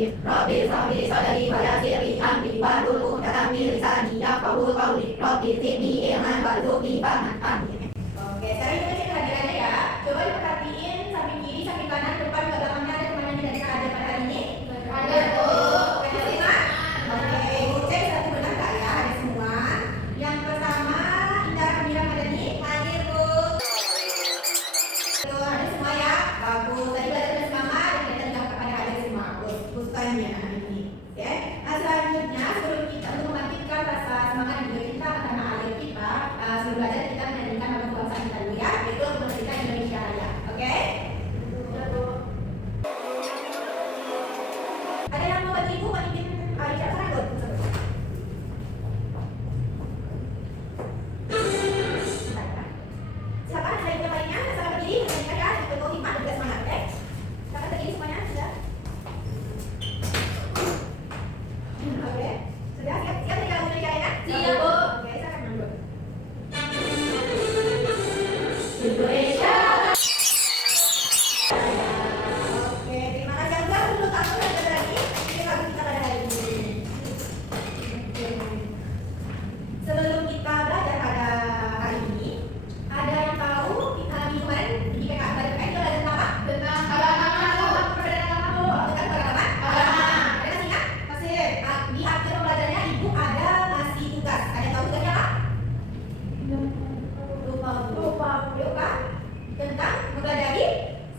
Rabbi Rabbi sadari wa yasiri amri wahlul 'uqdatam min lisani yafqahu qawli. Rabbi zidni ilman warzuqni fahman. Amin. Oke, sekarang kita cek kehadirannya ya. Coba diperhatiin samping kiri, samping kanan, depan, ke belakangnya ada teman yang tidak hadir pada hari ini? Ada, Bu. Ada lima? Oke, Ibu cek satu benar nggak ya? Ada semua. Yang pertama, Indra Kamira Madani. Hadir, Bu. Tuh, ada semua ya? Bagus. Tadi belajar bersama dan kita juga pada hadir semua. Bagus. Bukannya hari ini. Oke. Nah, selanjutnya sebelum kita untuk membangkitkan rasa semangat dan juga cinta ke tanah air kita, sebelum belajar kita menyanyikan lagu kebangsaan kita dulu ya, yaitu Merdeka Indonesia Raya. Oke? Ada yang mau bantu Ibu bikin Aisyah Saranggut? Silakan ada yang lainnya, silakan berdiri, menyanyikan ya, ikut hikmat dan juga semangat, oke? Silakan berdiri semuanya, sudah? Oke, sudah siap menyanyi lagu Indonesia Raya? Siap, Bu. Oke, silakan dulu. Indonesia. Oke, terima kasih yang baru dulu tak pernah ada lagi. Ini lagu kita pada hari ini. Oke. Sebelum kita belajar pada hari ini, ada yang tahu kita minggu kemarin di PKK itu belajar tentang apa? Tentang agama. Perbedaan agama. Tentang beragama? Agama. Ada masih ingat? Masih. Di akhir pembelajarannya Ibu ada ngasih tugas. Ada yang tahu tugasnya apa? Lupa. Tentang mempelajari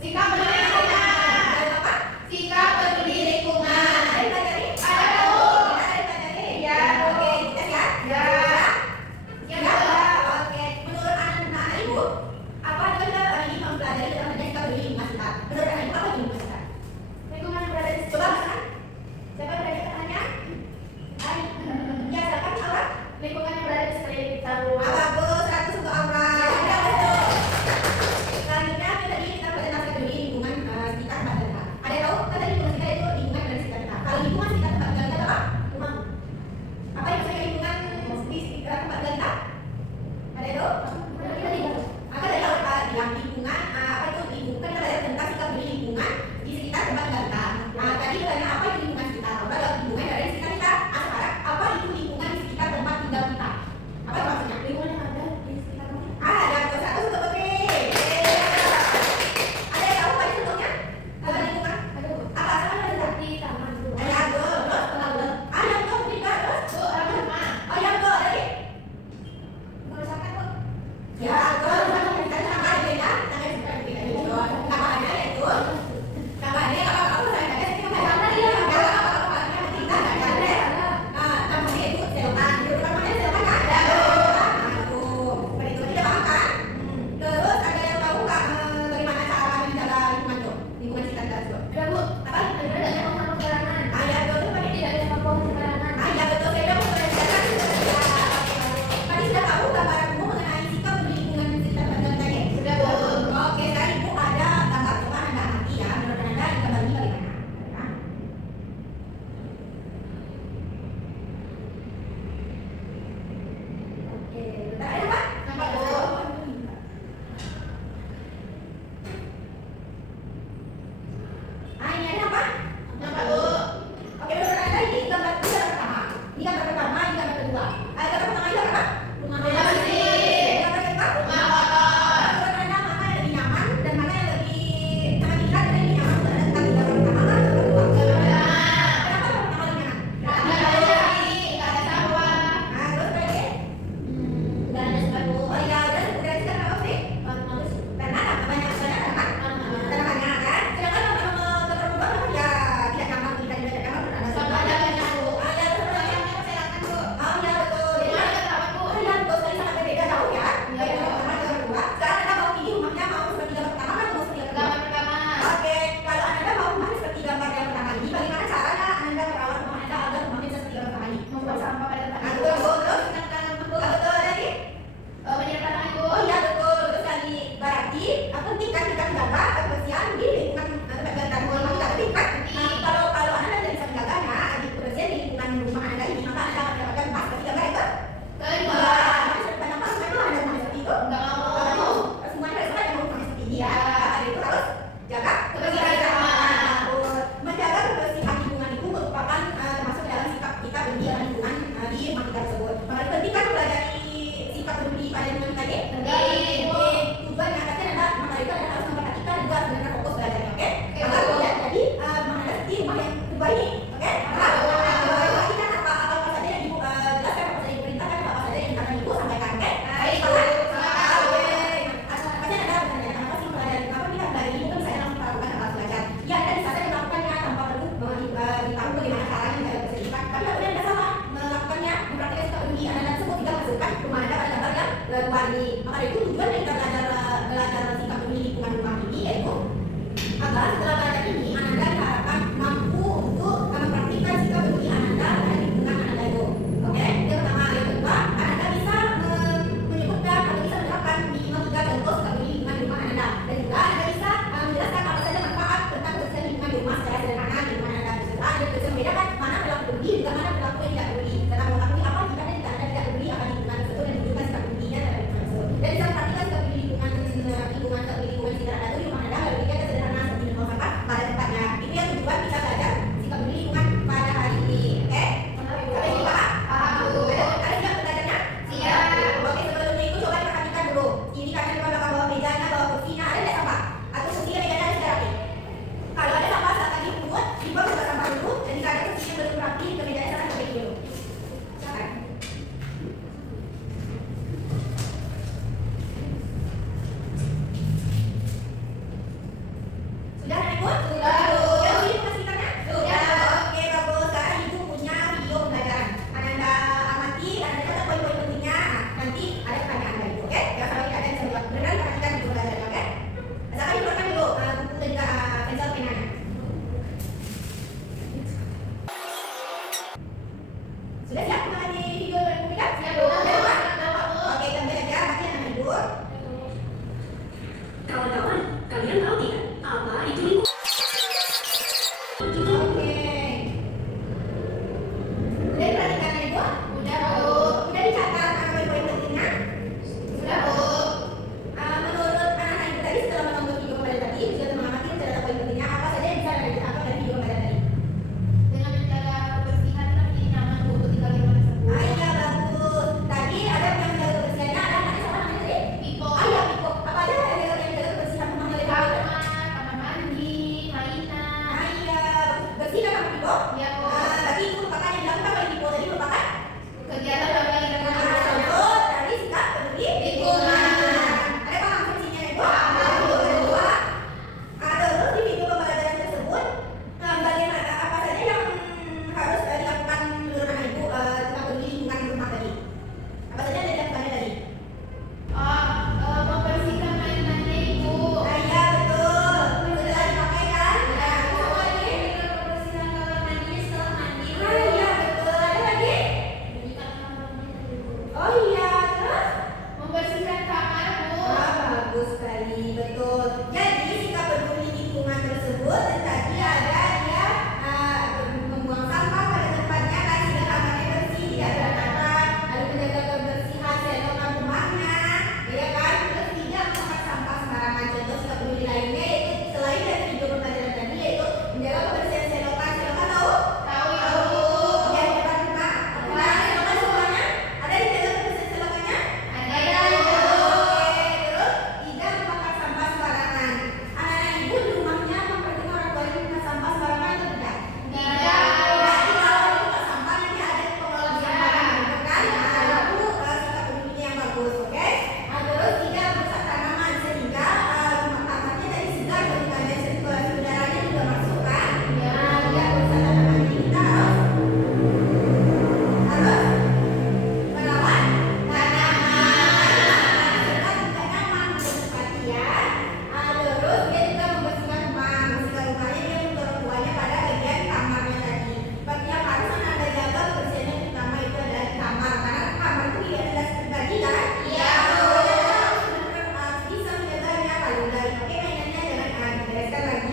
sikap peduli lingkungan. Dan apa? Sikap peduli lingkungan. Ada yang pelajari? Ada, Bu. Kita ada yang pelajari? Ya. Oke, kita siap? Ya. Siap. Oke. Menurut anak-anak Ibu, apa yang kita hari ini mempelajari dalam sikap peduli lingkungan kita? Menurut anak Ibu apa yang Ibu kita? Lingkungan yang berada di coba kan? Siapa yang berada tangannya? Ari. Ya, silakan Aura. Lingkungan yang berada di sekeliling kita, Bu. Bagus, 100 untuk Aura. Ya, betul. Selanjutnya kita di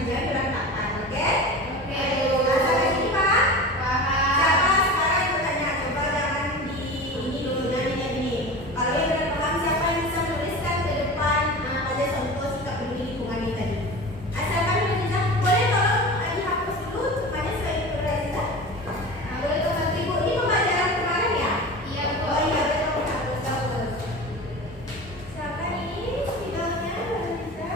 biar berantakan, oke? Oke. Nah, sampai sini Pak. Paham. Siapa sekarang yang bertanya? Coba jangan di ini dulu, jangan ini. Kalau yang udah paham, siapa yang bisa menuliskan ke depan pada contoh sikap peduli lingkungan ini tadi? Asalkan menunjukkan, boleh tolong dihapus dulu semuanya supaya berhasil. Nah, boleh tolong Ibu, ini pembelajaran kemarin ya? Iya, Oh betul. iya, betul, hapus. Silakan ini spidolnya bisa.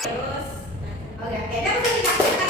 Terus, oke, dan